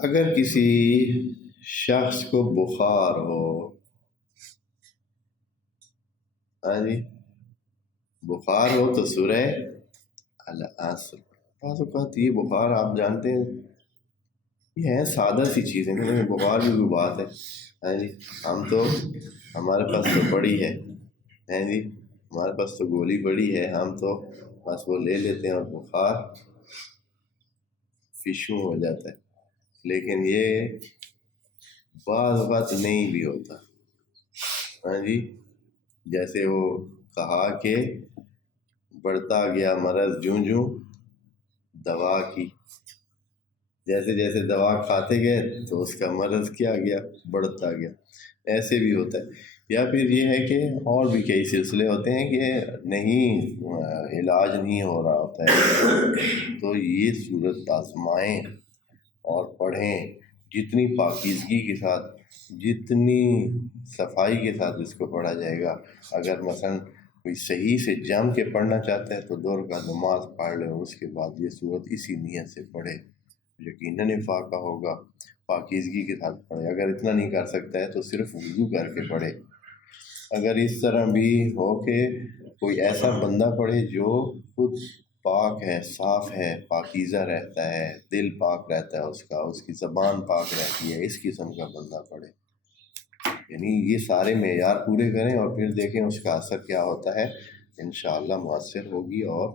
اگر کسی شخص کو بخار ہو، ہاں جی، بخار ہو تو سورہ العصر. بعض اوقات یہ بخار آپ جانتے ہیں یہ ہے سادہ سی چیز ہے، بخار بھی کوئی بات ہے. ہاں جی، ہم تو ہمارے پاس تو بڑی ہے، ہیں جی، ہمارے پاس تو گولی بڑی ہے، ہم تو بس وہ لے لیتے ہیں اور بخار فشوں ہو جاتا ہے. لیکن یہ بعض اوقات نہیں بھی ہوتا. ہاں جی، جیسے وہ کہا کہ بڑھتا گیا مرض جوں جوں دوا کی، جیسے جیسے دوا کھاتے گئے تو اس کا مرض کیا گیا، بڑھتا گیا. ایسے بھی ہوتا ہے. یا پھر یہ ہے کہ اور بھی کئی سلسلے ہوتے ہیں کہ نہیں علاج نہیں ہو رہا ہوتا ہے، تو یہ صورت آزمائیں اور پڑھیں. جتنی پاکیزگی کے ساتھ، جتنی صفائی کے ساتھ اس کو پڑھا جائے گا. اگر مثلا کوئی صحیح سے جم کے پڑھنا چاہتا ہے تو 2 رکعت نماز پڑھ لے اور اس کے بعد یہ صورت اسی نیت سے پڑھے، یقیناً فاقہ ہوگا. پاکیزگی کے ساتھ پڑھے. اگر اتنا نہیں کر سکتا ہے تو صرف وضو کر کے پڑھے. اگر اس طرح بھی ہو کہ کوئی ایسا بندہ پڑھے جو خود پاک ہے، صاف ہے، پاکیزہ رہتا ہے، دل پاک رہتا ہے اس کی زبان پاک رہتی ہے، اس قسم کا بندہ پڑھے. یعنی یہ سارے معیار پورے کریں اور پھر دیکھیں اس کا اثر کیا ہوتا ہے. انشاءاللہ مؤثر ہوگی، اور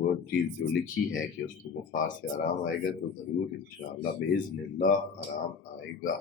وہ چیز جو لکھی ہے کہ اس کو بخار سے آرام آئے گا تو ضرور انشاءاللہ بإذن اللہ آرام آئے گا.